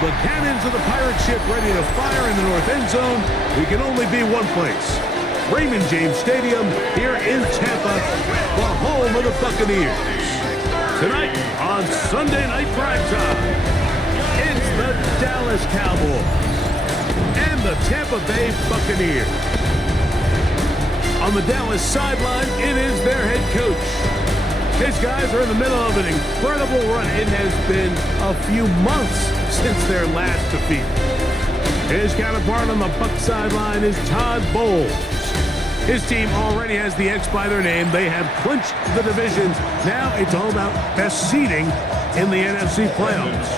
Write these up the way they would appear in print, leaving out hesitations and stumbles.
The cannons of the pirate ship ready to fire in the north end zone. We can only be one place. Raymond James Stadium here in Tampa, the home of the Buccaneers. Tonight on Sunday Night Primetime, it's the Dallas Cowboys and the Tampa Bay Buccaneers. On the Dallas sideline, it is their head coach. His guys are in the middle of an incredible run. It has been a few months since their last defeat. His counterpart on the Buck sideline is Todd Bowles. His team already has the X by their name. They have clinched the divisions. Now it's all about best seeding in the NFC playoffs.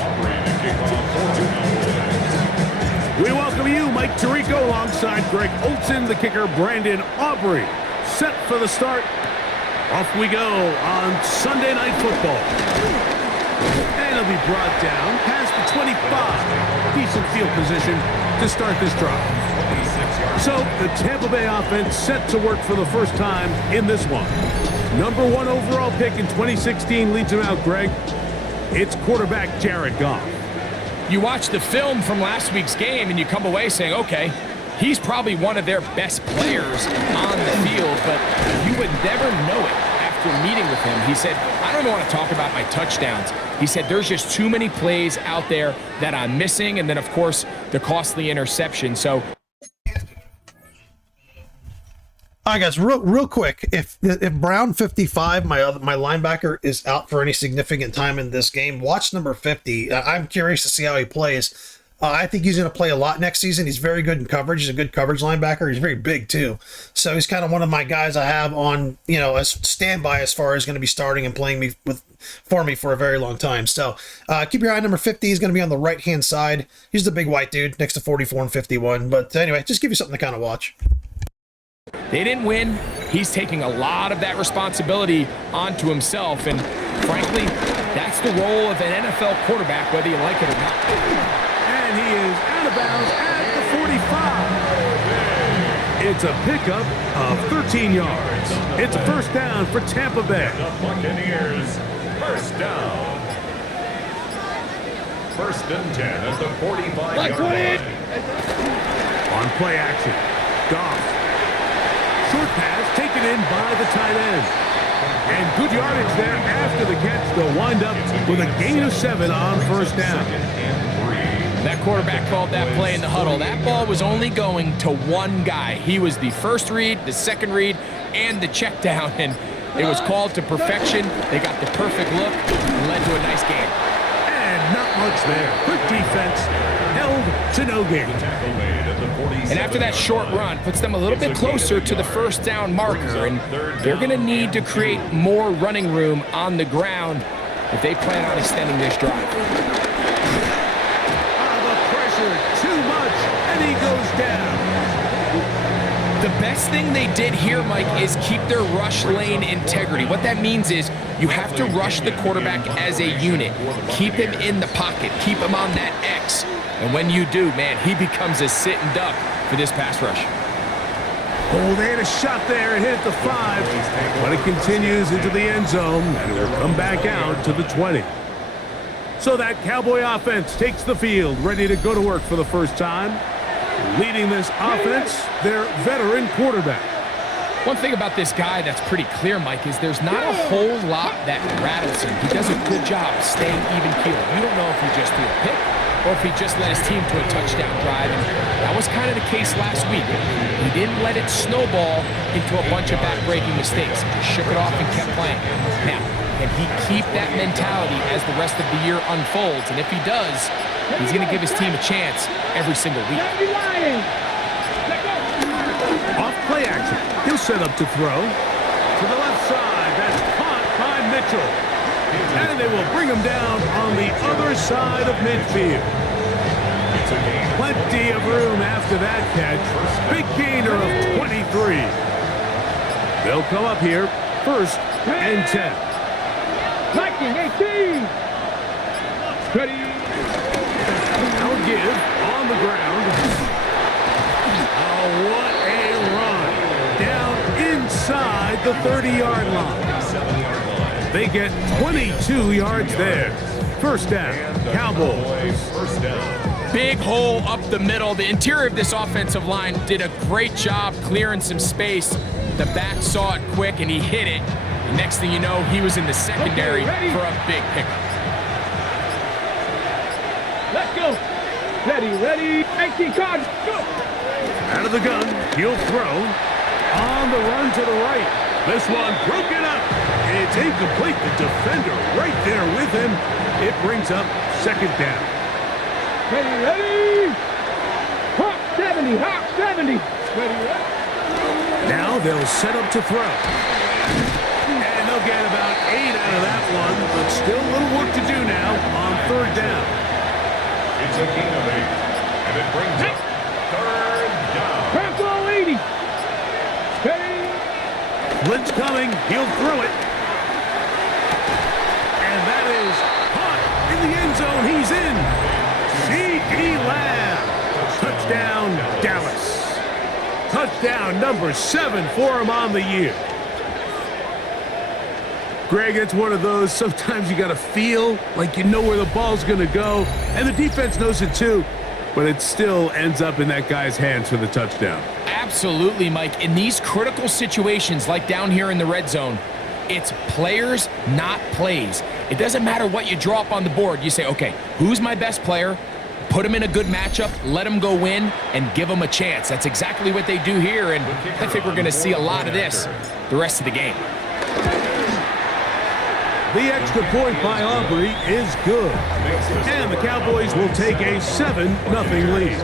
We welcome you, Mike Tirico, alongside Greg Olson, the kicker, Brandon Aubrey. Set for the start. Off we go on Sunday Night Football. And it'll be brought down past the 25. Decent field position to start this drive. So the Tampa Bay offense set to work for the first time in this one. Number 1 overall pick in 2016 leads him out, Greg. It's quarterback Jared Goff. You watch the film from last week's game and you come away saying, okay, he's probably one of their best players on the field, but you would never know it after meeting with him. He said, I don't want to talk about my touchdowns. He said, there's just too many plays out there that I'm missing, and then, of course, the costly interception. So, all right, guys, real quick. If Brown 55, my linebacker, is out for any significant time in this game, watch number 50. I'm curious to see how he plays. I think he's going to play a lot next season. He's very good in coverage. He's a good coverage linebacker. He's very big, too. So he's kind of one of my guys I have on, as standby as far as going to be starting and playing for me for a very long time. So keep your eye on number 50. He's going to be on the right-hand side. He's the big white dude next to 44 and 51. But anyway, just give you something to kind of watch. They didn't win. He's taking a lot of that responsibility onto himself. And frankly, that's the role of an NFL quarterback, whether you like it or not. And he is out of bounds at the 45. It's a pickup of 13 yards. It's a first down for Tampa Bay. The Buccaneers, first down. First and 10 at the 45-yard line. On play action, Goff. Short pass taken in by the tight end. And good yardage there after the catch. They'll wind up with a gain of 7 on first down. That quarterback called that play in the huddle. That ball was only going to one guy. He was the first read, the second read, and the check down. And it was called to perfection. They got the perfect look and led to a nice game. And not much there. Quick defense. Held to no gain. And after that short run, puts them a little bit closer to the first down marker. And they're going to need to create more running room on the ground if they plan on extending this drive. Too much, and he goes down. The best thing they did here, Mike, is keep their rush lane integrity. What that means is you have to rush the quarterback as a unit. Keep him in the pocket. Keep him on that X. And when you do, man, he becomes a sitting duck for this pass rush. Oh, they had a shot there. It hit the 5, but it continues into the end zone, and it will come back out to the 20. So that Cowboy offense takes the field, ready to go to work for the first time. Leading this offense, their veteran quarterback. One thing about this guy that's pretty clear, Mike, is there's not a whole lot that rattles him. He does a good job staying even-keeled. You don't know if he just threw a pick or if he just led his team to a touchdown drive. And that was kind of the case last week. He didn't let it snowball into a bunch of back-breaking mistakes. He shook it off and kept playing. Now, can he keep that mentality as the rest of the year unfolds? And if he does, he's going to give his team a chance every single week. Off play action. He'll set up to throw. To the left side. That's caught by Mitchell. And they will bring him down on the other side of midfield. Plenty of room after that catch. Big gainer of 23. They'll come up here. First and 10. 18. Ready. Now give on the ground. Oh, what a run. Down inside the 30-yard line. They get 22 yards there. First down, Cowboys. First down. Big hole up the middle. The interior of this offensive line did a great job clearing some space. The back saw it quick, and he hit it. The next thing you know, he was in the secondary for a big pickup. Let's go. Ready. 18 cards. Go. Out of the gun, he'll throw. On the run to the right. This one broken up. It's incomplete. The defender right there with him. It brings up second down. Ready. Hawk 70. Ready. Now they'll set up to throw. And they'll get about 8 out of that one, but still a little work to do now on third down. It's a gain of 8, and it brings up third down. Purple 80. Ready. Blitz coming. He'll throw it. And that is caught in the end zone. He's in. C.D. Lamb. Touchdown, Dallas. Touchdown number 7 for him on the year. Greg, it's one of those, sometimes you got to feel like you know where the ball's going to go, and the defense knows it too, but it still ends up in that guy's hands for the touchdown. Absolutely, Mike. In these critical situations, like down here in the red zone, it's players, not plays. It doesn't matter what you draw up on the board. You say, okay, who's my best player? Put him in a good matchup, let him go win, and give him a chance. That's exactly what they do here, and I think we're going to see a lot of this the rest of the game. The extra point by Aubrey is good. And the Cowboys will take a 7-0 lead.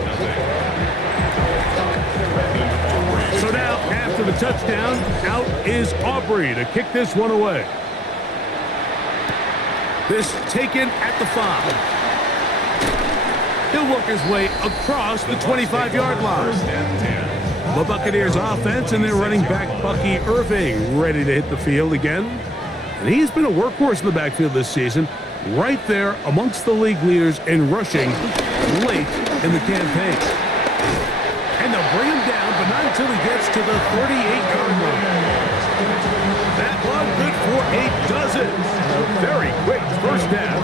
So now, after the touchdown, out is Aubrey to kick this one away. This taken at the 5. He'll work his way across the 25-yard line. The Buccaneers offense and their running back, Bucky Irving, ready to hit the field again. And he's been a workhorse in the backfield this season, right there amongst the league leaders in rushing late in the campaign. And they'll bring him down, but not until he gets to the 38-yard line. That one good for a dozen. A very quick first down.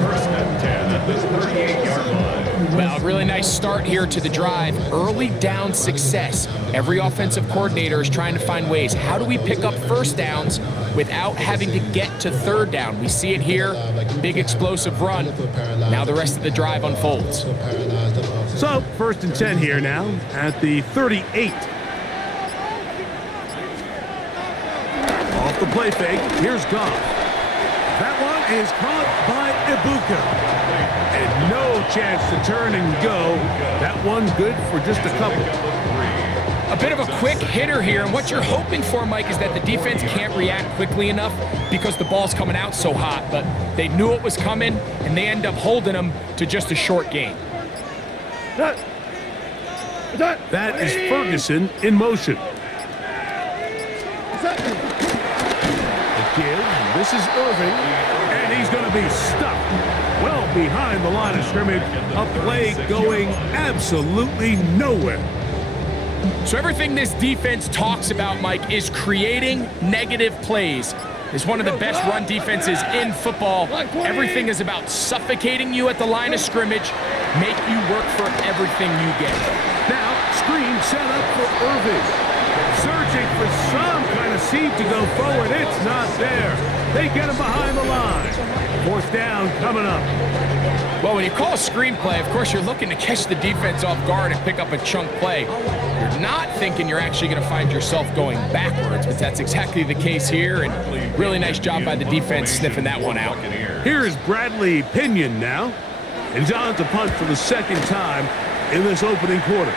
First and 10 at the 38-yard line. Well, a really nice start here to the drive. Early down success. Every offensive coordinator is trying to find ways. How do we pick up first downs without having to get to third down? We see it here. Big explosive run. Now the rest of the drive unfolds. So, first and 10 here now at the 38. Off the play fake, here's Goff. That one is caught by Ibuka. And no chance to turn and go. That one good for just a couple. A bit of a quick hitter here, and what you're hoping for, Mike, is that the defense can't react quickly enough because the ball's coming out so hot, but they knew it was coming, and they end up holding them to just a short gain. That is Ferguson in motion. This is Irving, and he's going to be stuck well behind the line of scrimmage. A play going absolutely nowhere. So everything this defense talks about, Mike, is creating negative plays. It's one of the best run defenses in football. Everything is about suffocating you at the line of scrimmage, make you work for everything you get. Now, screen set up for Irving. Searching for some kind of seam to go forward. It's not there. They get him behind the line. Fourth down coming up. Well, when you call a screen play, of course, you're looking to catch the defense off guard and pick up a chunk play. You're not thinking you're actually going to find yourself going backwards, but that's exactly the case here, and really nice job by the defense sniffing that one out. Here's Bradley Pinion now, and he's on to punt for the second time in this opening quarter.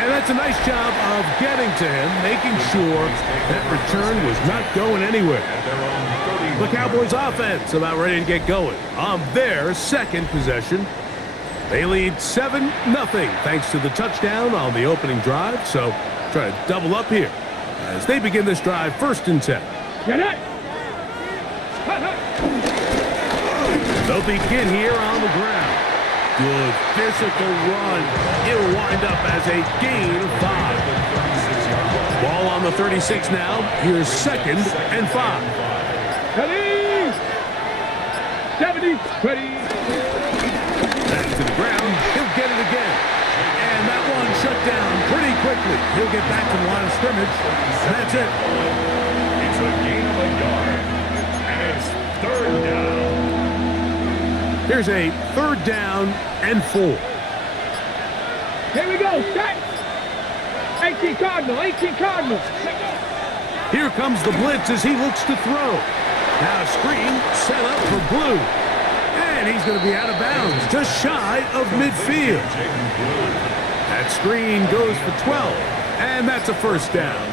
And that's a nice job of getting to him, making sure that return was not going anywhere. The Cowboys offense about ready to get going on their second possession. They lead 7-0 thanks to the touchdown on the opening drive. So try to double up here as they begin this drive first and 10. They'll begin here on the ground. Good physical run. It'll wind up as a gain of 5. Ball on the 36 now. Here's 2nd and 5. Ready. 70. Ready. Back to the ground. He'll get it again. And that one shut down pretty quickly. He'll get back to the line of scrimmage. That's it. It's a gain of a yard. And it's 3rd down. Here's a 3rd down and 4. Here we go. Set. 18 Cardinal. 18 Cardinal. Here comes the blitz as he looks to throw. Now a screen set up for Blue. And he's going to be out of bounds, just shy of midfield. That screen goes for 12. And that's a 1st down.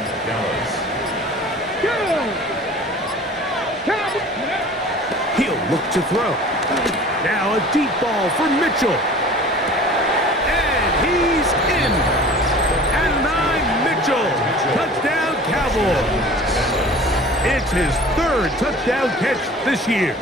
He'll look to throw. Now a deep ball for Mitchell. And he's in. And Mitchell. Touchdown, Cowboys. It's his 3rd touchdown catch this year.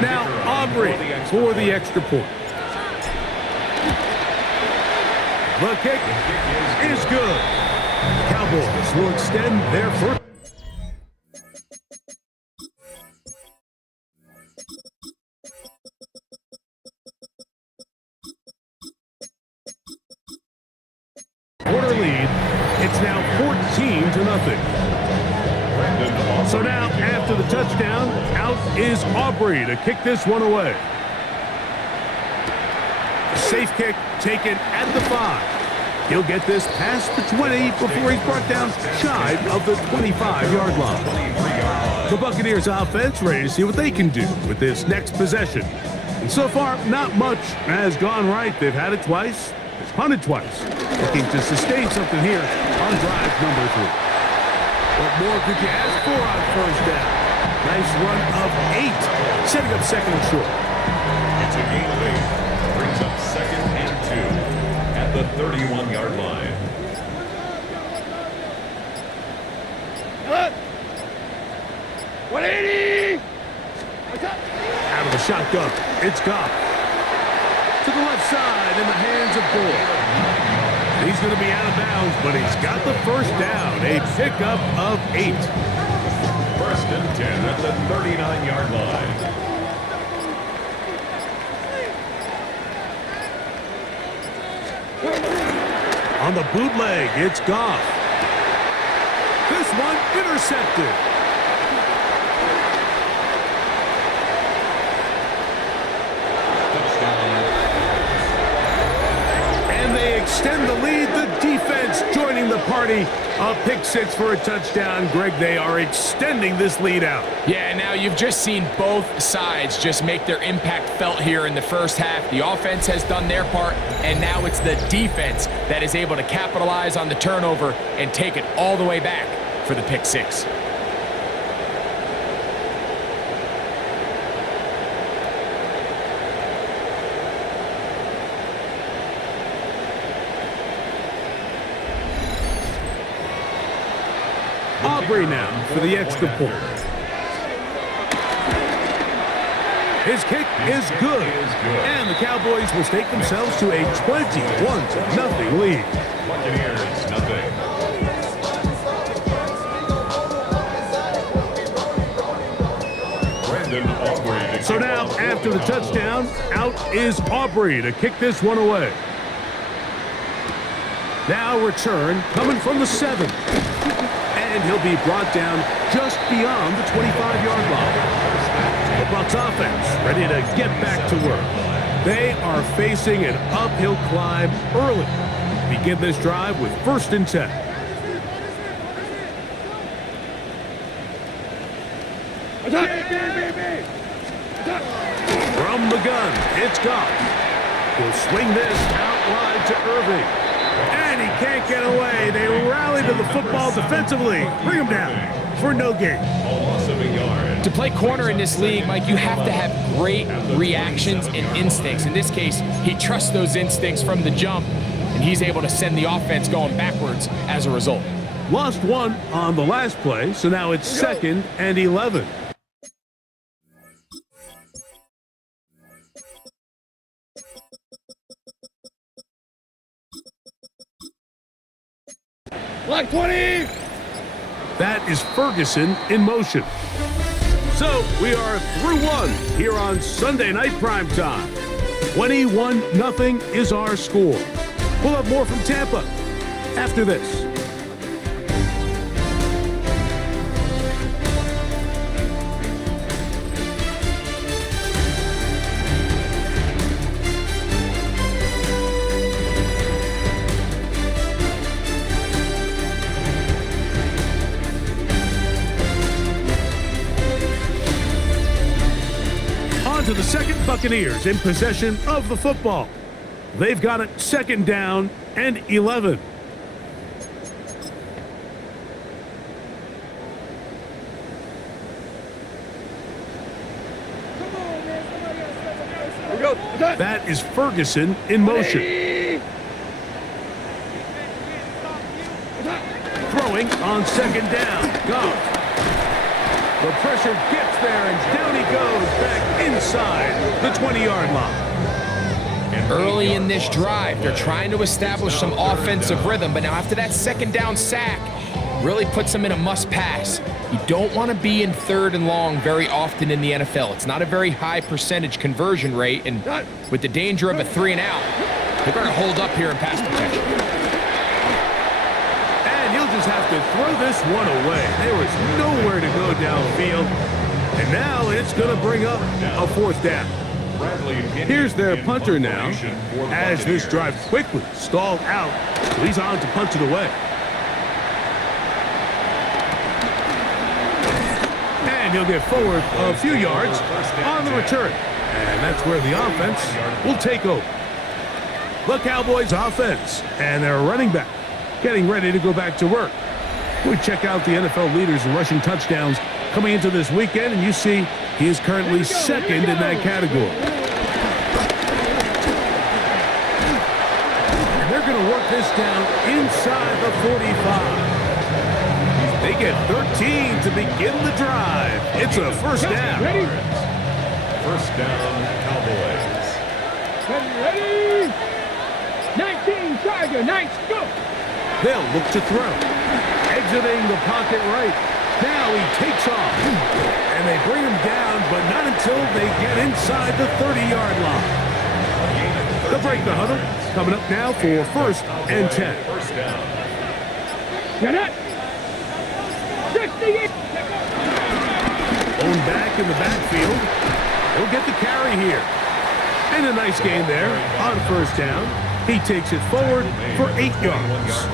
Now Aubrey for the extra point. The kick is good. The Cowboys will extend their first. Quarter lead. It's now 14-0. So now, after the touchdown, out is Aubrey to kick this one away. Safe kick taken at the 5. He'll get this past the 20 before he's brought down shy of the 25-yard line. The Buccaneers offense ready to see what they can do with this next possession. And so far, not much has gone right. They've had it twice, it's punted twice. Looking to sustain something here on drive number 3. What more could you ask for on 1st down? Nice run of 8, setting up 2nd and short. It's a gain of 8. Brings up 2nd and 2 at the 31-yard line. 180. Out of the shotgun, it's Goff. To the left side in the hands of Gore. He's going to be out of bounds, but he's got the 1st down. A pickup of 8. 1st and 10 at the 39-yard line. On the bootleg, it's Goff. This one intercepted. Extend the lead. The defense joining the party. A pick 6 for a touchdown. Greg, they are extending this lead out. Yeah, now you've just seen both sides just make their impact felt here in the first half. The offense has done their part, and now it's the defense that is able to capitalize on the turnover and take it all the way back for the pick 6. Aubrey now for the extra point. His kick is good. And the Cowboys will stake themselves to a 21-0 lead. Buccaneers, nothing. So now, after the touchdown, out is Aubrey to kick this one away. Now return coming from the 7. And he'll be brought down just beyond the 25-yard line. The Bucs offense ready to get back to work. They are facing an uphill climb early. Begin this drive with 1st and 10. From the gun, it's Goff. He'll swing this out wide to Irving. And he can't get away. They rally to the football defensively. Bring him down for no gain. A loss of a yard. To play corner in this league, Mike, you have to have great reactions and instincts. In this case, he trusts those instincts from the jump, and he's able to send the offense going backwards as a result. Lost one on the last play, so now it's 2nd and 11. Block 20. That is Ferguson in motion. So we are through one here on Sunday Night Primetime. 21-0 is our score. We'll have more from Tampa after this. To the second Buccaneers in possession of the football. They've got it 2nd down and 11. That is Ferguson in motion. Throwing on 2nd down. Gone. The pressure gets there, and down he goes back inside the 20-yard line. Early in this drive, they're trying to establish some offensive rhythm, but now after that 2nd down sack, really puts them in a must-pass. You don't want to be in 3rd and long very often in the NFL. It's not a very high percentage conversion rate, and with the danger of a 3-and-out, they're going to hold up here in pass protection. Just have to throw this one away. There was nowhere to go downfield, and now it's going to bring up a 4th down. Here's their punter now, as this drive quickly stalled out, so he's on to punch it away. And he'll get forward a few yards on the return, and that's where the offense will take over. The Cowboys offense and their running back getting ready to go back to work. We check out the NFL leaders in rushing touchdowns coming into this weekend, and you see he is currently 2nd in that category. And they're going to work this down inside the 45. They get 13 to begin the drive. It's a 1st down. Ready? 1st down, Cowboys. Ready? 19, Tiger, nice, go. They'll look to throw. Exiting the pocket right. Now he takes off. And they bring him down, but not until they get inside the 30-yard line. They'll break the huddle. Coming up now for 1st and 10. 1st down. Get it. 68. Owned back in the backfield. He'll get the carry here. And a nice gain there on 1st down. He takes it forward for 8 yards.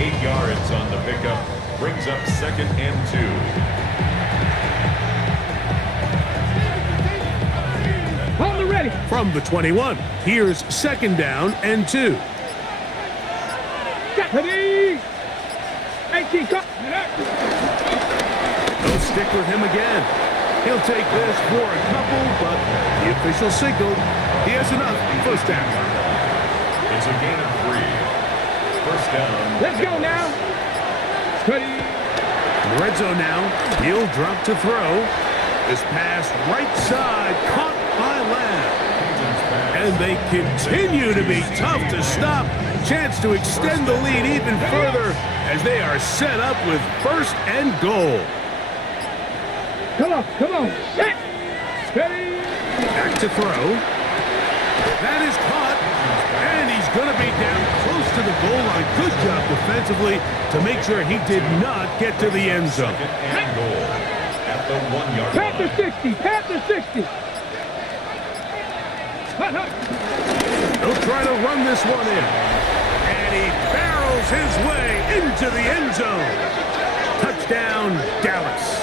8 yards on the pickup. Brings up 2nd and 2. On the ready. From the 21, here's 2nd down and 2. Ready. 18, go. They'll stick with him again. He'll take this for a couple, but the official signaled he has enough. 1st down. It's a gain of 3. 1st down. Let's go now. Ready. In the red zone now. He'll drop to throw. This pass right side caught by Lamb. And they continue to be tough to stop. Chance to extend the lead even further as they are set up with 1st and goal. Come on. Set. Ready. Back to throw. That is caught. And he's going to be down close to the goal line. Good job defensively to make sure he did not get to the end zone. 2nd and goal at the 1-yard line. Panther 60. Panther 60. He'll try to run this one in. And he barrels his way into the end zone. Touchdown, Dallas.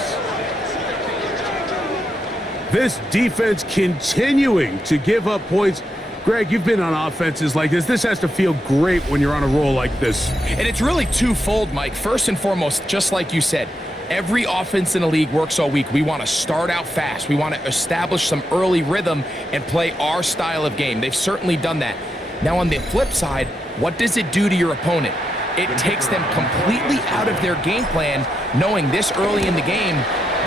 This defense continuing to give up points. Greg, you've been on offenses like this. This has to feel great when you're on a roll like this. And it's really twofold, Mike. First and foremost, just like you said, Every offense in the league works all week. We want to start out fast. We want to establish some early rhythm and play our style of game. They've certainly done that. Now, on the flip side, what does it do to your opponent? It takes them completely out of their game plan, knowing this early in the game,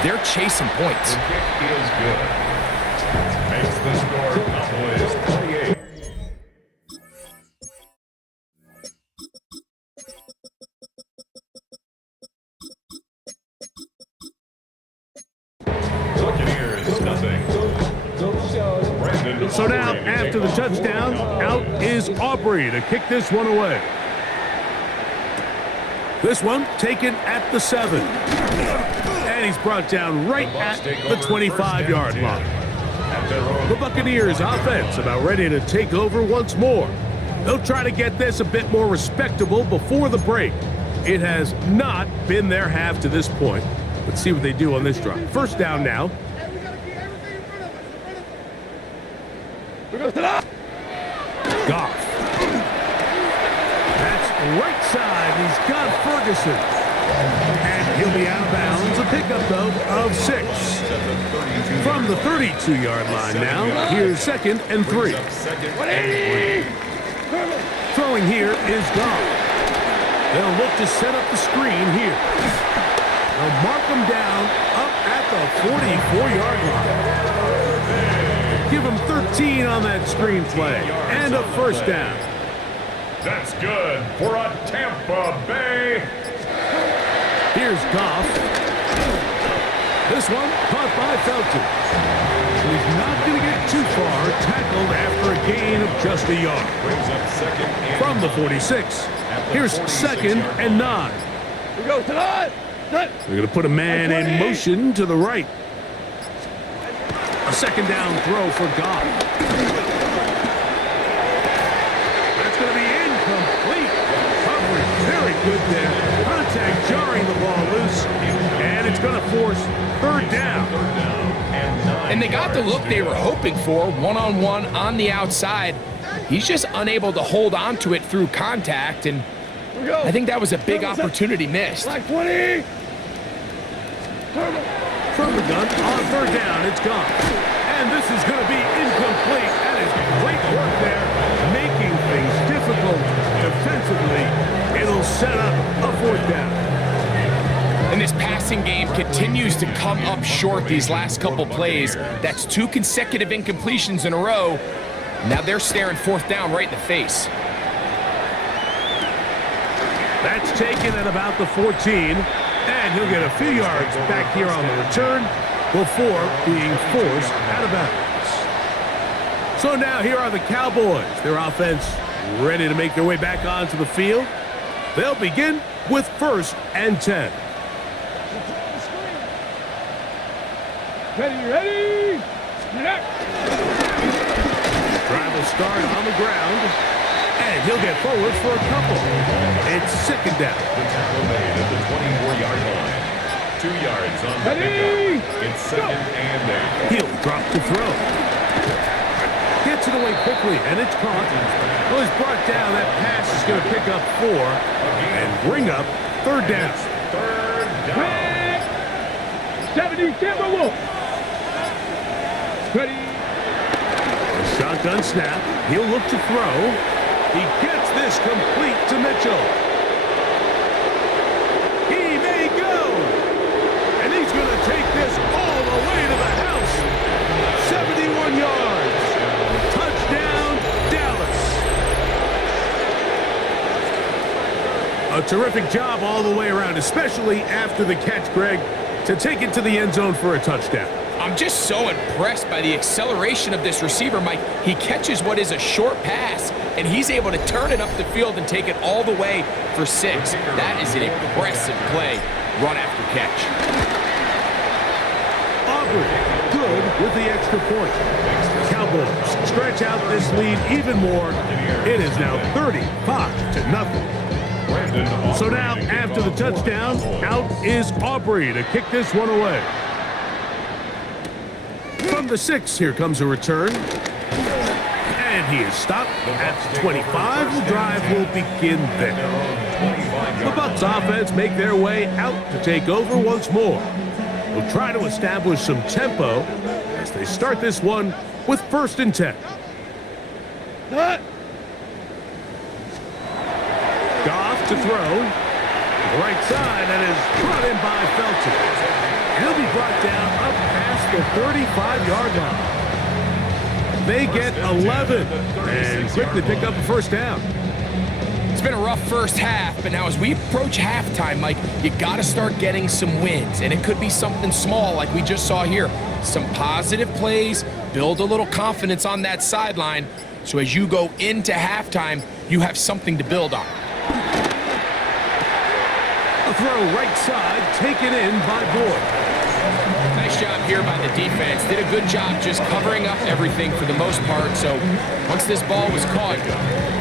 they're chasing points. The kick is good. Makes the score Cowboys 28. Buccaneers nothing. So now, after the touchdown, out is Aubrey to kick this one away. This one taken at the 7. And he's brought down right at the 25-yard line. The Buccaneers offense about ready to take over once more. They'll try to get this a bit more respectable before the break. It has not been their half to this point. Let's see what they do on this drive. First down now. Goff. That's right side. He's got Ferguson. And he'll be out of bounds. A pickup, though, of 6. From the 32-yard line now, here's 2nd and 3. Throwing here is Goff. They'll look to set up the screen here. They'll mark him down up at the 44-yard line. Give him 13 on that screen play. And a first down. That's good for a Tampa Bay. Here's Goff. This one caught by Felton. He's not going to get too far. Tackled after a gain of just a yard. Brings up 2nd and From the 46. Here's 2nd and 9. They're going to put a man in motion to the right. A 2nd down throw for Goff. That's going to be incomplete. Coverage very good there. Contact jarring the ball loose. And it's going to force 3rd down. And they got the look they were hoping for, one-on-one on the outside. He's just unable to hold on to it through contact, and I think that was a big opportunity missed. From the gun, on 3rd down, it's gone. And this is going to be incomplete. That is great work there, making things difficult defensively. It'll set up a 4th down. And this passing game continues to come up short these last couple plays. That's 2 consecutive incompletions in a row. Now they're staring 4th down right in the face. That's taken at about the 14. And he'll get a few yards back here on the return before being forced out of bounds. So now here are the Cowboys. Their offense ready to make their way back onto the field. They'll begin with 1st and 10. Ready. Drive will start on the ground. And he'll get forward for a couple. It's 2nd down. The tackle made at the 24-yard line. 2 yards on the Ready. pickup. It's 2nd and 8. He'll drop to throw. Gets it away quickly, and it's caught. Well, he's brought down. That pass is going to pick up 4 and bring up 3rd down. 3rd down. 70, Timberwolf. Ready. Shotgun snap. He'll look to throw. He gets this complete to Mitchell. He may go. And he's going to take this all the way to the house. 71 yards. Touchdown, Dallas. A terrific job all the way around, especially after the catch, Greg, to take it to the end zone for a touchdown. I'm just so impressed by the acceleration of this receiver, Mike. He catches what is a short pass, and he's able to turn it up the field and take it all the way for 6. That is an impressive play, run after catch. Aubrey, good with the extra point. Cowboys stretch out this lead even more. It is now 35-0. So now, after the touchdown, out is Aubrey to kick this one away. From the 6, here comes a return. And he is stopped at the 25. The drive will begin there. The Bucs offense make their way out to take over once more. They'll try to establish some tempo as they start this one with 1st and 10. Goff to throw. The right side, and is brought in by Felton. He'll be brought down up past the 35-yard line. They get 11 and quickly pick up the 1st down. It's been a rough first half, but now as we approach halftime, Mike, you got to start getting some wins, and it could be something small like we just saw here. Some positive plays, build a little confidence on that sideline, so as you go into halftime, you have something to build on. A throw right side, taken in by Boyd. Nice job here by the defense. Did a good job just covering up everything for the most part. So once this ball was caught,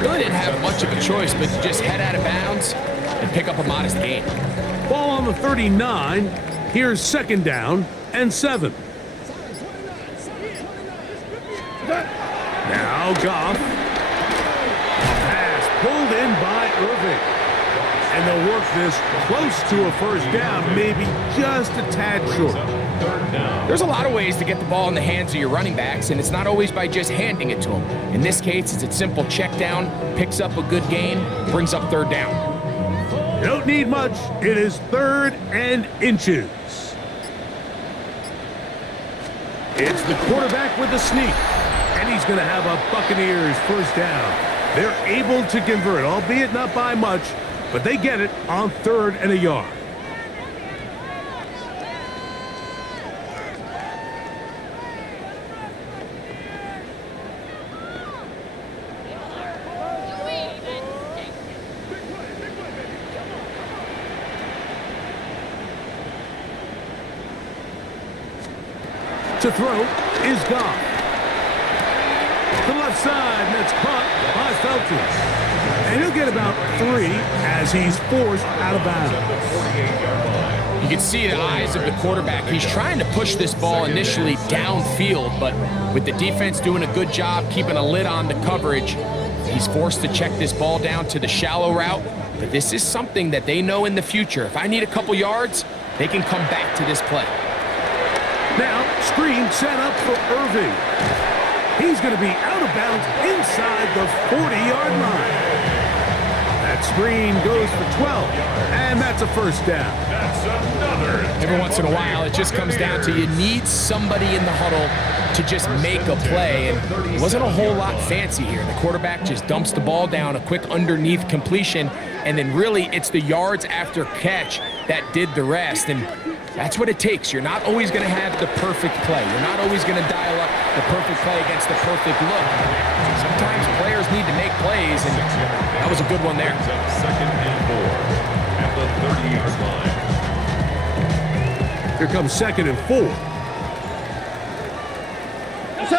really didn't have much of a choice but to just head out of bounds and pick up a modest gain. Ball on the 39. Here's 2nd down and 7. Now Goff. Pass pulled in by Irving. And they'll work this close to a 1st down, maybe just a tad short. There's a lot of ways to get the ball in the hands of your running backs, and it's not always by just handing it to them. In this case, it's a simple check down, picks up a good gain, brings up 3rd down. You don't need much. It is 3rd and inches. It's the quarterback with the sneak, and he's going to have a Buccaneers 1st down. They're able to convert, albeit not by much, but they get it on 3rd and a yard. To throw is Goff. To the left side, and it's caught by Felton. And he'll get about 3 as he's forced out of bounds. You can see the eyes of the quarterback. He's trying to push this ball initially downfield, but with the defense doing a good job keeping a lid on the coverage, he's forced to check this ball down to the shallow route. But this is something that they know in the future. If I need a couple yards, they can come back to this play. Now, screen set up for Irving. He's going to be out of bounds inside the 40-yard line. That screen goes for 12, and that's a 1st down. That's another. Every once in a while, it just comes down to you need somebody in the huddle to just make a play, and it wasn't a whole lot fancy here. The quarterback just dumps the ball down, a quick underneath completion, and then really it's the yards after catch that did the rest, and that's what it takes. You're not always going to have the perfect play. You're not always going to dial up the perfect play against the perfect look. Sometimes players need to make plays, and that was a good one there. 2nd and 4 at the 30-yard line. Here comes 2nd and 4.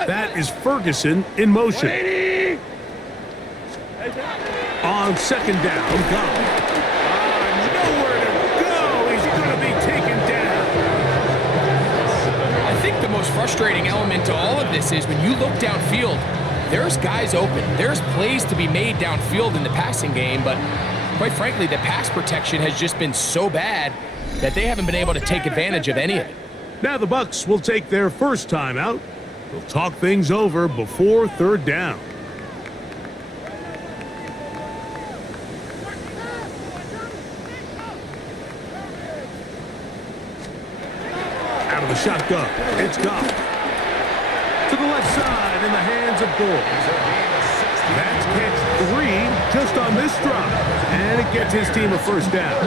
That is Ferguson in motion. On 2nd down, Goff. Nowhere to go. He's going to be taken down. I think the most frustrating element to all of this is when you look downfield, there's guys open. There's plays to be made downfield in the passing game, but quite frankly, the pass protection has just been so bad that they haven't been able to take advantage of any of it. Now the Bucs will take their 1st timeout. They'll talk things over before 3rd down. Out of the shotgun, it's Goff. To the left side in the hands of Boyd. That's catch 3 just on this drop, and it gets his team a 1st down.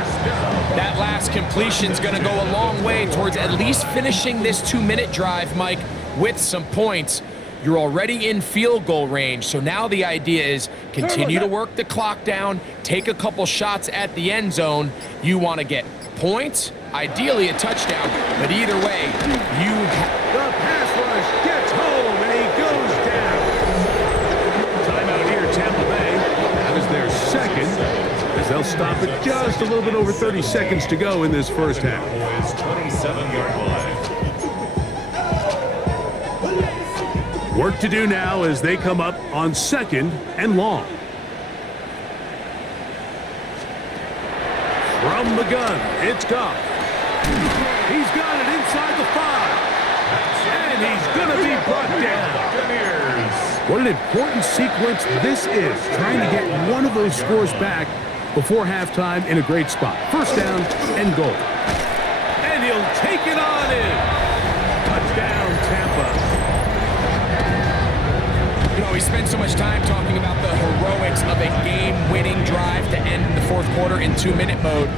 That last completion's going to go a long way towards at least finishing this 2-minute drive, Mike, with some points. You're already in field goal range, so now the idea is continue to work the clock down, take a couple shots at the end zone. You want to get points, ideally a touchdown, but either way, you The pass rush gets home, and he goes down. Timeout here, Tampa Bay. That is their 2nd, as they'll stop it just a little bit over 30 seconds to go in this 1st half. 27-yard line. Work to do now as they come up on 2nd and long. From the gun, it's Goff. He's got it inside the 5. And he's going to be brought down. What an important sequence this is, trying to get one of those scores back before halftime in a great spot. First down and goal. And he'll take it on in. Touchdown, Tampa. You know, we spend so much time talking about the heroics of a game-winning drive to end the fourth quarter in 2-minute mode.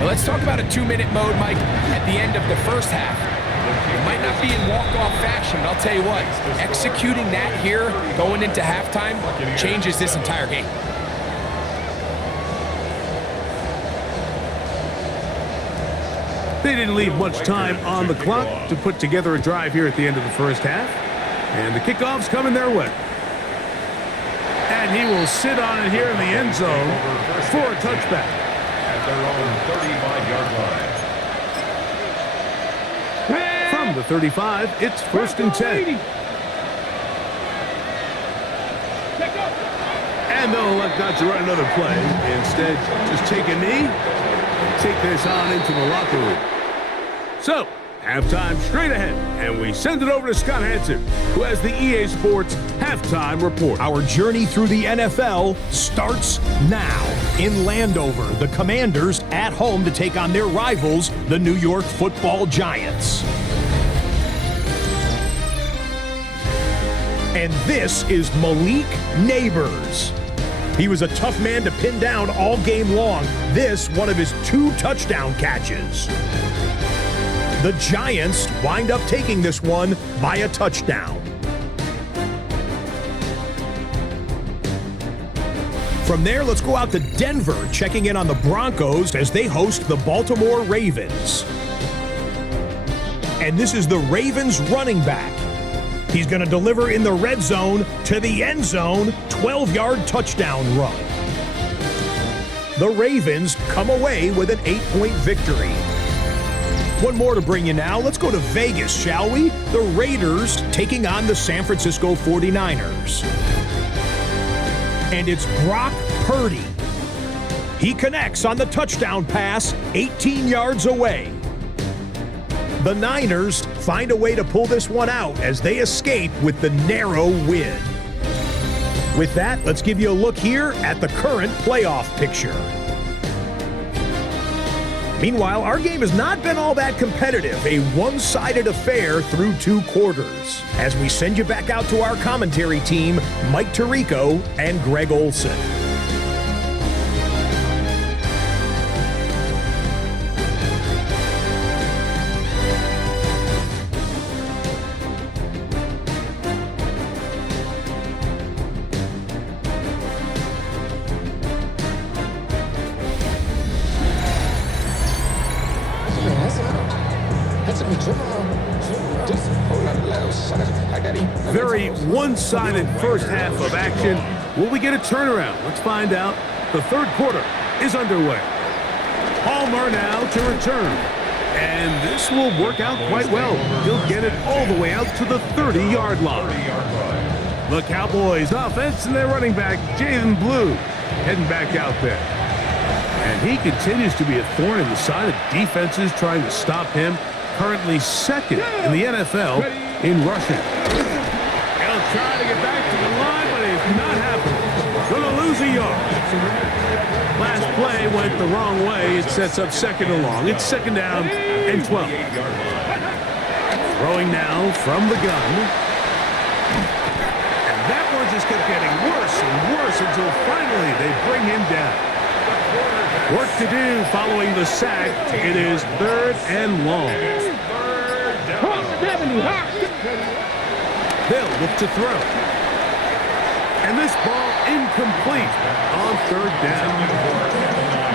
But let's talk about a 2-minute mode, Mike, at the end of the first half. It might not be in walk-off fashion, but I'll tell you what, executing that here, going into halftime, changes this entire game. They didn't leave much time on the clock to put together a drive here at the end of the first half. And the kickoff's coming their way. And he will sit on it here in the end zone for a touchback. At their own 35-yard line. From the 35, it's first and 10. And they'll elect not to run another play. Instead, just take a knee and take this on into the locker room. So, halftime straight ahead, and we send it over to Scott Hansen, who has the EA Sports Halftime Report. Our journey through the NFL starts now. In Landover, the Commanders at home to take on their rivals, the New York Football Giants. And this is Malik Neighbors. He was a tough man to pin down all game long. This, one of his 2 touchdown catches. The Giants wind up taking this one by a touchdown. From there, let's go out to Denver, checking in on the Broncos as they host the Baltimore Ravens. And this is the Ravens running back. He's going to deliver in the red zone to the end zone, 12-yard touchdown run. The Ravens come away with an 8-point victory. One more to bring you now. Let's go to Vegas, shall we? The Raiders taking on the San Francisco 49ers. And it's Brock Purdy. He connects on the touchdown pass 18 yards away. The Niners find a way to pull this one out as they escape with the narrow win. With that, let's give you a look here at the current playoff picture. Meanwhile, our game has not been all that competitive, a one-sided affair through 2 quarters. As we send you back out to our commentary team, Mike Tirico and Greg Olson. Very one-sided first half of action. Will we get a turnaround? Let's find out. The third quarter is underway. Palmer now to return. And this will work out quite well. He'll get it all the way out to the 30-yard line. The Cowboys offense and their running back, Jaden Blue, heading back out there. And he continues to be a thorn in the side of defenses trying to stop him. Currently second in the NFL in rushing. He'll try to get back to the line, but it's not happening. Going to lose a yard. Last play went the wrong way. It sets up second and long. It's second down and 12. Throwing now from the gun. And that one just kept getting worse and worse until finally they bring him down. Work to do following the sack. It is third and long. They'll look to throw. And this ball incomplete on third down.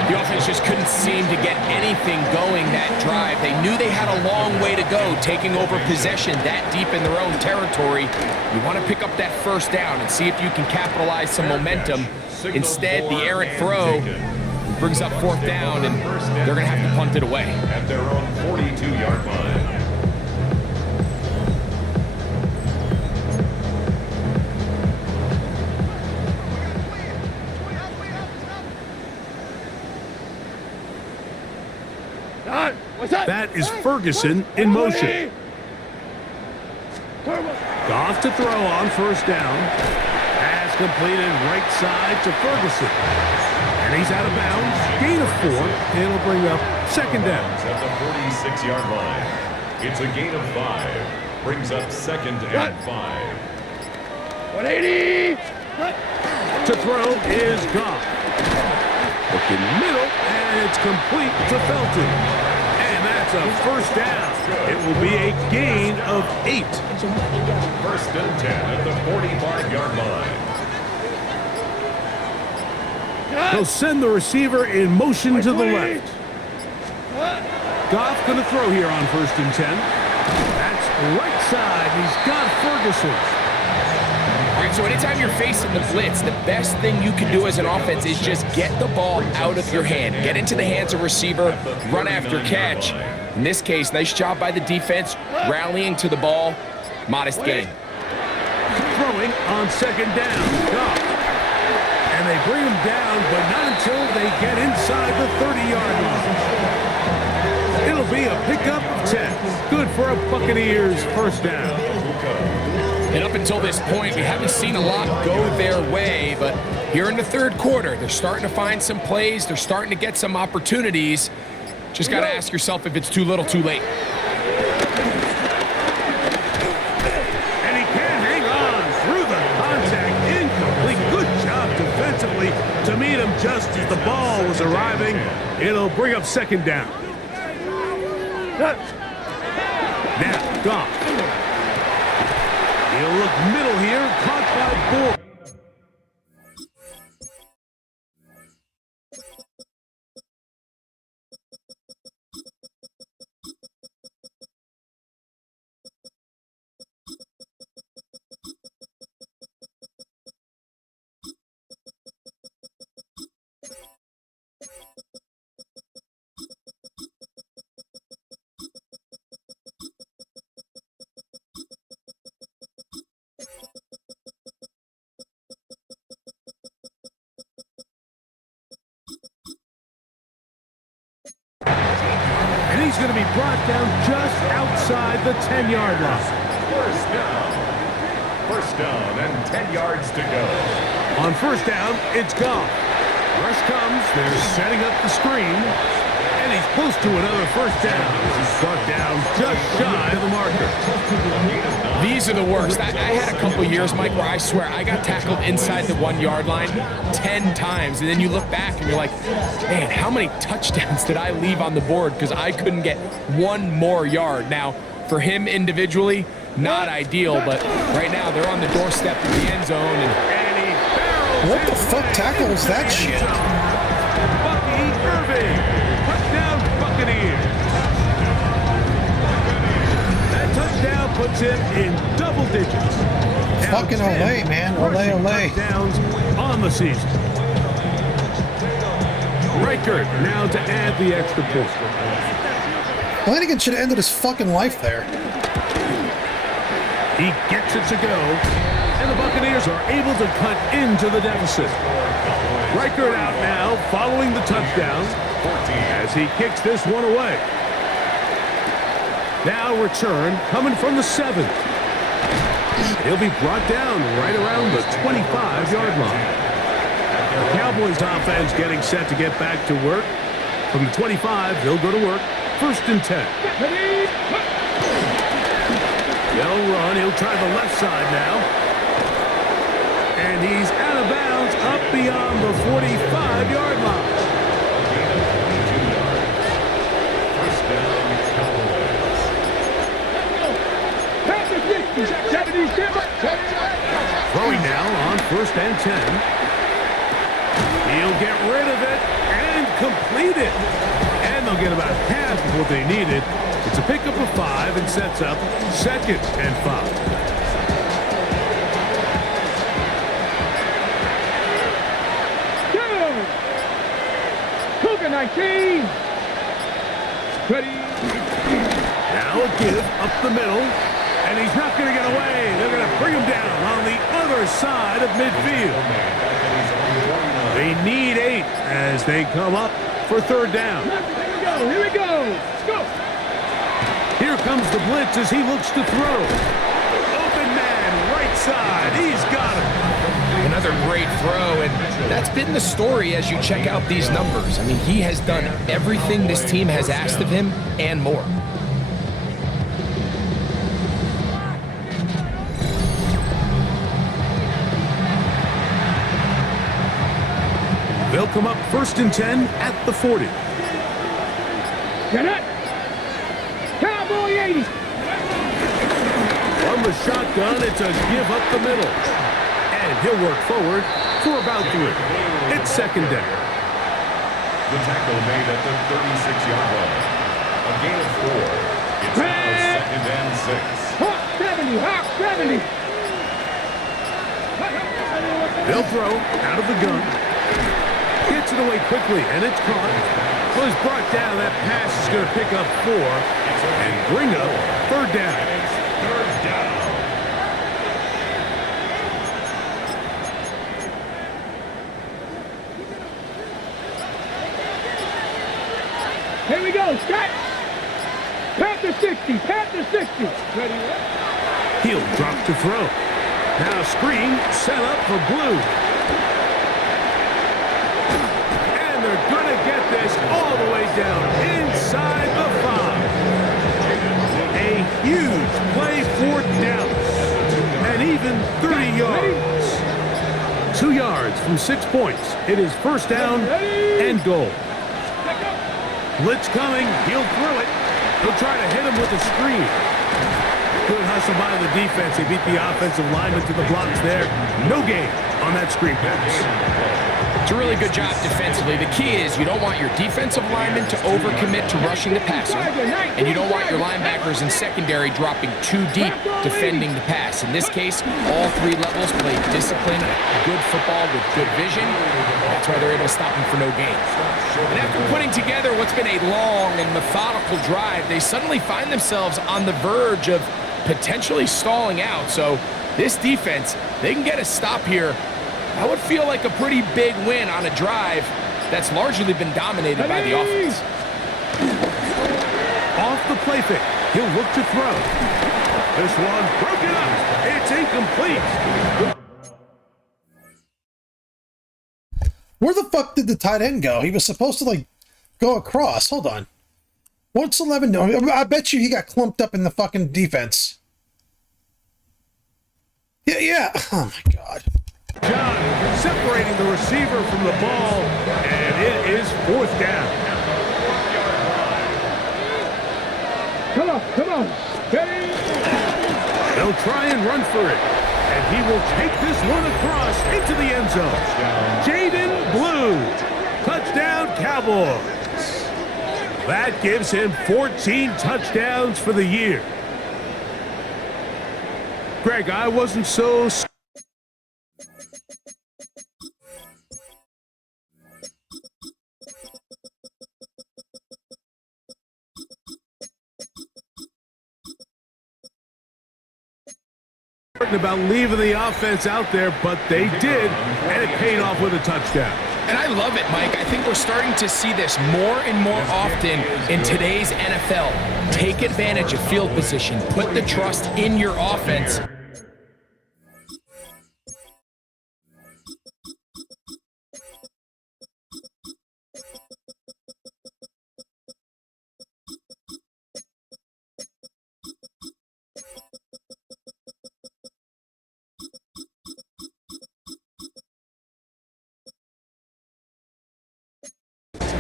The offense just couldn't seem to get anything going that drive. They knew they had a long way to go, taking over possession that deep in their own territory. You want to pick up that first down and see if you can capitalize some momentum. Instead, the errant throw brings up fourth down, and they're going to have to punt it away. At their own 42-yard line. That is Ferguson in motion. Goff to throw on first down. Pass completed right side to Ferguson. And he's out of bounds. Gain of 4. It'll bring up second down. At the 46-yard line. It's a gain of 5. Brings up second and 5. 180. To throw is Goff. Looking middle, and it's complete to Felton. And that's a first down. It will be a gain of 8. First and 10 at the 45-yard line. He'll send the receiver in motion to the left. Goff going to throw here on first and 10. That's right side. He's got Ferguson. All right, so anytime you're facing the blitz, the best thing you can do as an offense is just get the ball out of your hand. Get into the hands of receiver, run after catch. In this case, nice job by the defense, rallying to the ball. Modest gain. Throwing on second down. Goff. And they bring him down, but not until they get inside the 30-yard line. It'll be a pickup of 10. Good for a Buccaneers first down. And up until this point, we haven't seen a lot go their way, but here in the third quarter, they're starting to find some plays. They're starting to get some opportunities. Just got to ask yourself if it's too little, too late. And he can't hang on through the contact. Incomplete. Good job defensively to meet him just as the ball was arriving. It'll bring up second down. Now, Goff. He'll look middle here, caught by Bull. He's going to be brought down just outside the 10-yard line. First down and 10 yards to go. On first down, it's Goff. Rush comes. They're setting up the screen. And he's close to another first down. He's brought down just shy of the marker. These are the worst. I had a couple years, Mike, where I swear I got tackled inside the 1-yard line 10 times. And then you look back and you're like, man, how many touchdowns did I leave on the board because I couldn't get one more yard? Now, for him individually, not ideal, but right now they're on the doorstep of the end zone. And he barrels. What the fuck tackle is that shit? Bucky Irving. Touchdown Buccaneers. That touchdown puts him in double digits. Now Fucking Olay, man. Olay, Olay. Touchdowns on the season. Reichert now to add the extra point. Flanagan should have ended his fucking life there. He gets it to go, and the Buccaneers are able to cut into the deficit. Reichert out now, following the touchdown, as he kicks this one away. Now return, coming from the 7. He'll be brought down right around the 25-yard line. The Cowboys offense getting set to get back to work. From the 25, they'll go to work. First and 10. They'll run. He'll try the left side now. And he's out of bounds up beyond the 45-yard line. First down, Cowboys. Throwing now on first and 10. He'll get rid of it and complete it. And they'll get about half of what they needed. It's a pickup of 5 and sets up second and 5. Cougar 19. Ready. Now a give up the middle. And he's not going to get away. They're going to bring him down on the other side of midfield. They need 8 as they come up for third down. Here we go. Let's go. Here comes the blitz as he looks to throw. Open man, right side. He's got him. Another great throw, and that's been the story as you check out these numbers. I mean, he has done everything this team has asked of him and more. They'll come up 1st and 10 at the 40. Get it. Cowboy 80. From the shotgun, it's a give up the middle. And he'll work forward for about 3. It's 2nd down. The tackle made at the 36-yard line. A gain of 4. It's now 2nd and 6. Hawk 70. Hawk 70. They'll throw out of the gun. Gets it away quickly, and it's caught. Well, he's brought down. That pass is going to pick up 4 and bring up 3rd down. Third down. Here we go. Scott. Panther 60. Panther 60. Ready? He'll drop to throw. Now screen set up for Blue. They're going to get this all the way down inside the 5. A huge play for Dallas. And even 30 yards. 2 yards from 6 points. It is 1st down and goal. Blitz coming. He'll throw it. He'll try to hit him with a screen. Good hustle by the defense. They beat the offensive lineman to the blocks there. No gain on that screen pass. It's a really good job defensively. The key is you don't want your defensive linemen to overcommit to rushing the passer, and you don't want your linebackers in secondary dropping too deep defending the pass. In this case, all 3 levels play disciplined, good football with good vision. That's why they're able to stop him for no gain. And after putting together what's been a long and methodical drive, they suddenly find themselves on the verge of potentially stalling out. So this defense, they can get a stop here. That would feel like a pretty big win on a drive that's largely been dominated by the offense. Off the play fake. He'll look to throw. This one broken up. It's incomplete. Where the fuck did the tight end go? He was supposed to, like, go across. Hold on. What's 11 doing? I bet you he got clumped up in the fucking defense. Yeah. Oh, my God. John separating the receiver from the ball, and it is 4th down. Come on. Ready? They'll try and run for it, and he will take this one across into the end zone. Jaden Blue, touchdown Cowboys. That gives him 14 touchdowns for the year. Greg, I wasn't so... about leaving the offense out there, but they did, and it paid off with a touchdown. And I love it, Mike. I think we're starting to see this more and more often in today's NFL. Take advantage of field position. Put the trust in your offense.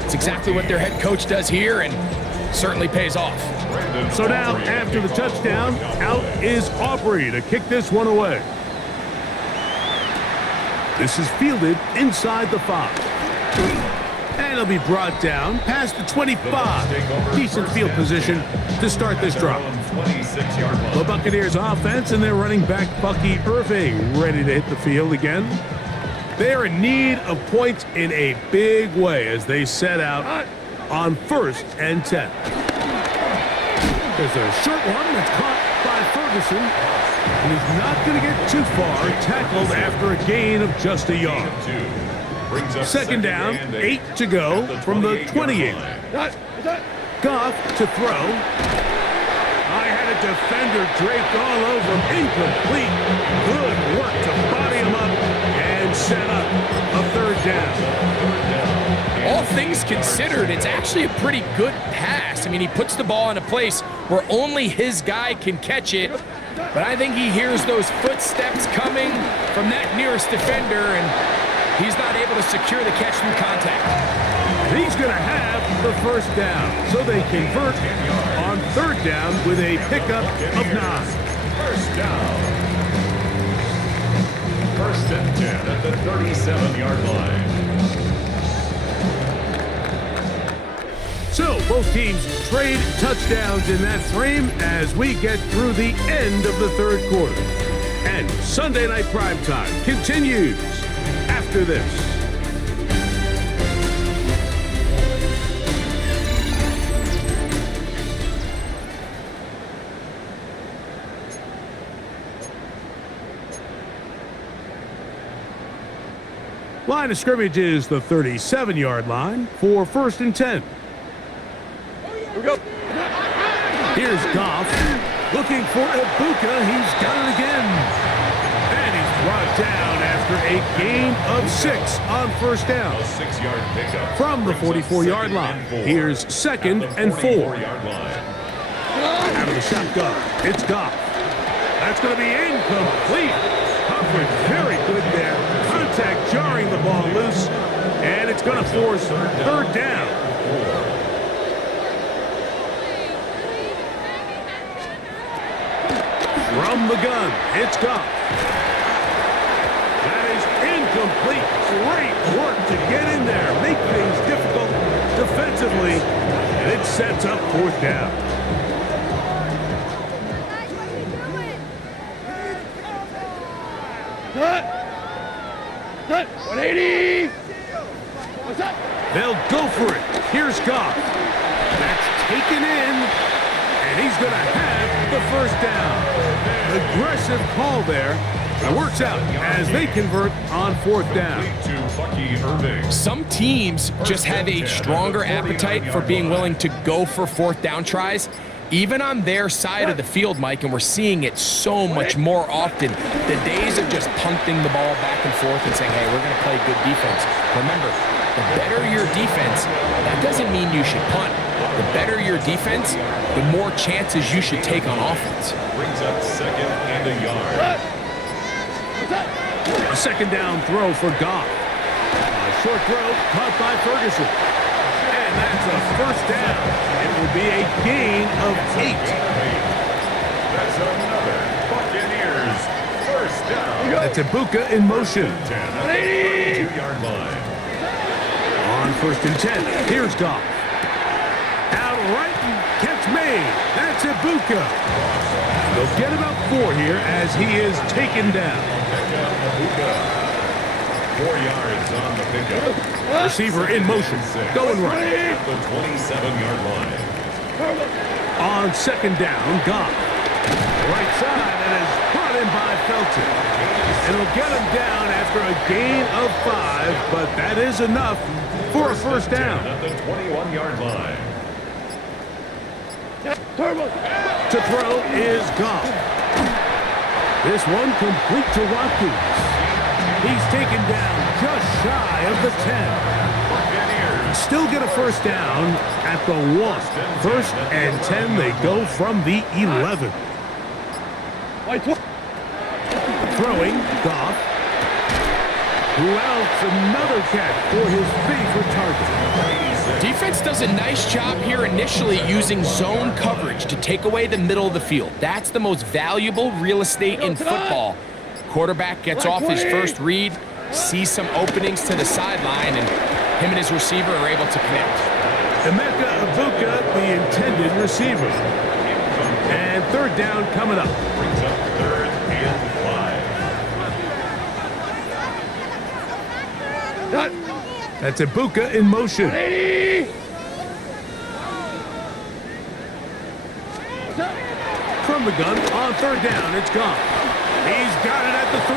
It's exactly what their head coach does here and certainly pays off. So now, after the touchdown, out is Aubrey to kick this one away. This is fielded inside the 5. And it'll be brought down past the 25. Decent field position to start this drive. The Buccaneers offense and their running back Bucky Irving ready to hit the field again. They are in need of points in a big way as they set out on 1st and 10. There's a short one that's caught by Ferguson. And he's not going to get too far, tackled after a gain of just a yard. Brings up Second down, 8 to go from the 28. Goff to throw. I had a defender draped all over him. Incomplete. Good work to body him up and set up a third down. All things considered, it's actually a pretty good pass. I mean, he puts the ball in a place where only his guy can catch it. But I think he hears those footsteps coming from that nearest defender, and he's not able to secure the catch through contact. He's going to have the first down, so they convert on third down with a pickup of 9. First down. First and 10 at the 37-yard line. So both teams trade touchdowns in that frame as we get through the end of the third quarter. And Sunday Night Primetime continues after this. Line of scrimmage is the 37-yard line for first and 10. Here's Goff looking for BUCCA. He's got it again. And he's brought down after a gain of 6 on first down. A 6-yard pickup From the 44-yard line. Here's second and 4. Out of the shotgun, it's Goff. That's going to be incomplete. Coverage very good there. Contact jarring the ball loose. And it's going to force third down. From the gun, it's Goff. That is incomplete. Great work to get in there, make things difficult defensively, and it sets up fourth down. Cut! 180! What's up? They'll go for it. Here's Goff. That's taken in, and he's going to have the first down. Aggressive call there. It works out as they convert on fourth down. Some teams just have a stronger appetite for being willing to go for fourth down tries, even on their side of the field, Mike, and we're seeing it so much more often. The days of just punting the ball back and forth and saying, hey, we're going to play good defense. Remember, the better your defense, that doesn't mean you should punt. The better your defense, the more chances you should take on offense. Brings up second and a yard. A second down throw for Goff. A short throw caught by Ferguson. And that's a first down. It will be a gain of 8. That's another Buccaneers first down. That's BUCCA in motion. 10 at the 32-yard line. On first and 10, here's Goff. Out right, and catch made. That's BUCCA. They'll get about 4 here as he is taken down. 4 yards on the pickup. Receiver in motion, going right. At the 27-yard line. On second down, Goff. Right side, and is brought in by Felton. And it'll get him down after a gain of 5, but that is enough for a first down. At the 21-yard line. To throw is Goff. This one complete to Watkins. He's taken down just shy of the 10. Still get a first down at the 1. First and 10, they go from the 11. Throwing, Goff. Who else? Another catch for his favorite target. Defense does a nice job here initially using zone coverage to take away the middle of the field. That's the most valuable real estate in football. Quarterback gets off his first read, sees some openings to the sideline, and him and his receiver are able to connect. Emeka Ibuka, the intended receiver. And third down coming up. Brings up third and 5. That's BUCCA in motion. From the gun, on third down, it's gone. He's got it at the 3.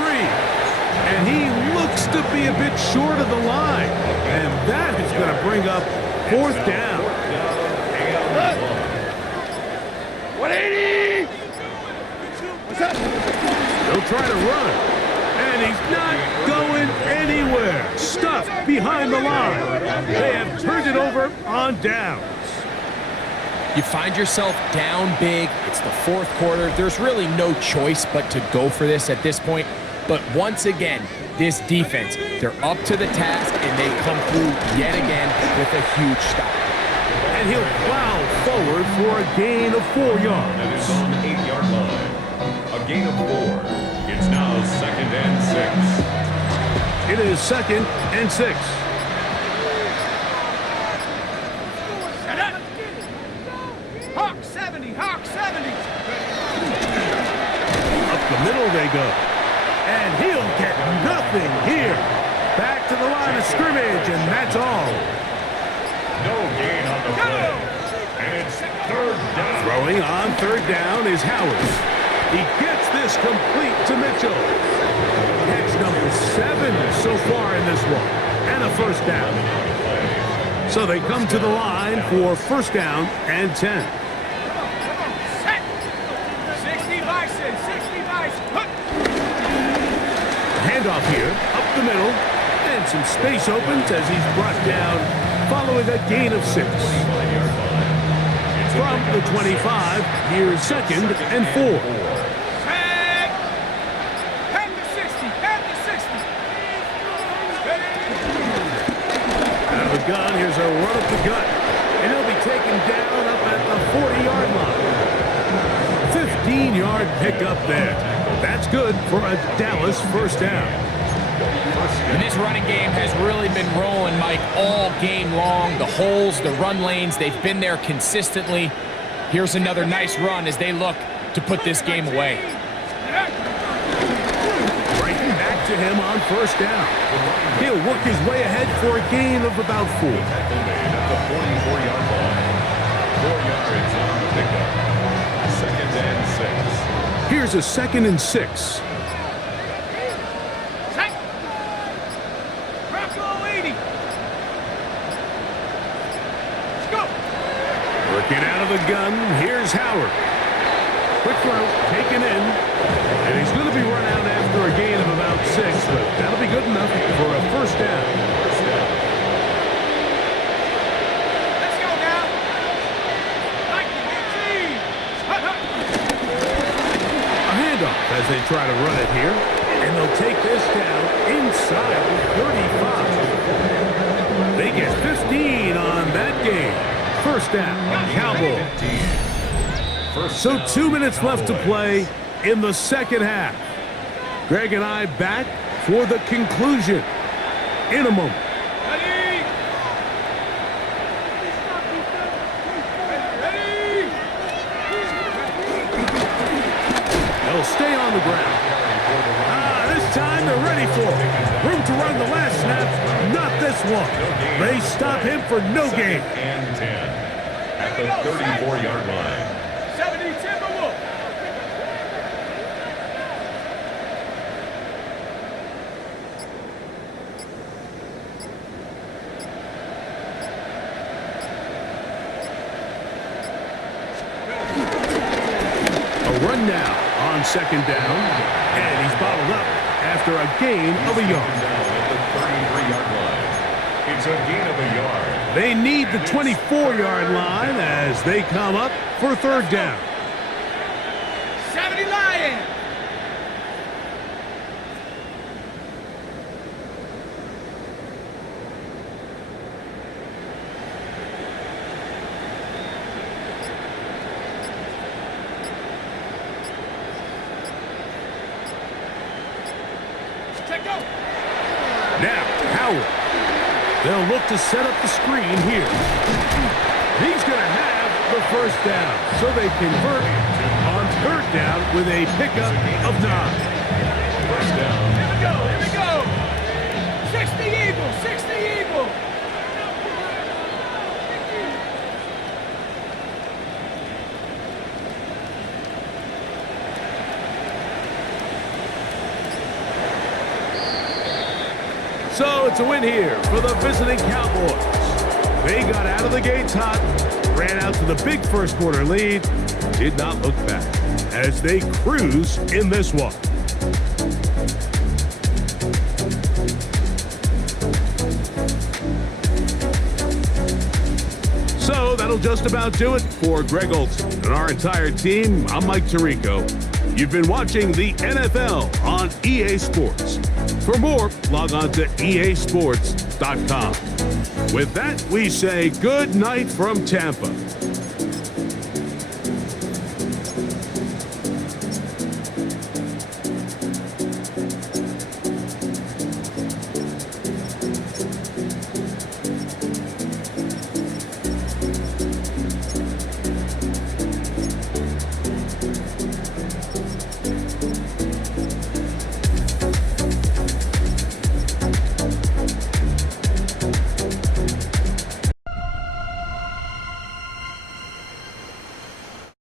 And he looks to be a bit short of the line. And that is going to bring up fourth down. 180! What's up? They'll try to run. And he's not going anywhere. Stuffed behind the line. They have turned it over on downs. You find yourself down big. It's the fourth quarter. There's really no choice but to go for this at this point. But once again, this defense, they're up to the task, and they come through yet again with a huge stop. And he'll plow forward for a gain of 4 yards. That is on the 8-yard line. A gain of 4. It's now 2nd and 6. It is 2nd and 6. Hawk 70, Hawk 70. Up the middle they go. And he'll get nothing here. Back to the line of scrimmage, and that's all. No gain on the play. And it's 3rd down. Throwing on 3rd down is Howard. He gets this complete to Mitchell. Catch number 7 so far in this one. And a first down. So they come to the line for 1st down and 10. 60 Bison, 60 Bison. Handoff here, up the middle, and some space opens as he's brought down following a gain of 6. From the 25, here's 2nd and 4. Tag! Head to 60, head to 60. Out of the gun, here's a run up the gut, and he'll be taken down up at the 40-yard line. 15-yard pickup there. That's good for a Dallas first down. And this running game has really been rolling, Mike, all game long. The holes, the run lanes, they've been there consistently. Here's another nice run as they look to put this game away. Right back to him on 1st down. He'll work his way ahead for a gain of about 4. At the 44-yard line. 4 yards on the pickup. 2nd and 6. Here's a 2nd and 6. Working out of the gun, here's Howard. Quick throw, taken in. And he's going to be run out after a gain of about 6, but that'll be good enough for a first down. Let's go now. A handoff as they try to run it here. And they'll take this down inside the 35. They get 15 on that game. First down, Cowboys. So 2 minutes left to play in the second half. Greg and I back for the conclusion in a moment. Ready? Ready? They'll stay on the ground. This time they're ready for it. Room to run the last snap, not this one. They stop him for no gain. And 10 at the 34-yard line. 70 Timberwolf. A run now on 2nd down, and he's bottled up after a gain of a yard. Down at the 33-yard line. It's a gain of a yard. They need the 24-yard line as they come up for 3rd down. 70 Lion. Check go. Now, Howard. They'll look to set up the screen here. He's going to have the first down, so they convert on 3rd down with a pickup of 9. First down. Here we go. Here we go. 60 Eagle. 60 Eagle. So it's a win here for the visiting Cowboys. They got out of the gates hot, ran out to the big first quarter lead, did not look back as they cruise in this one. So that'll just about do it for Greg Olson and our entire team. I'm Mike Tirico. You've been watching the NFL on EA Sports. For more, log on to easports.com. With that, we say good night from Tampa.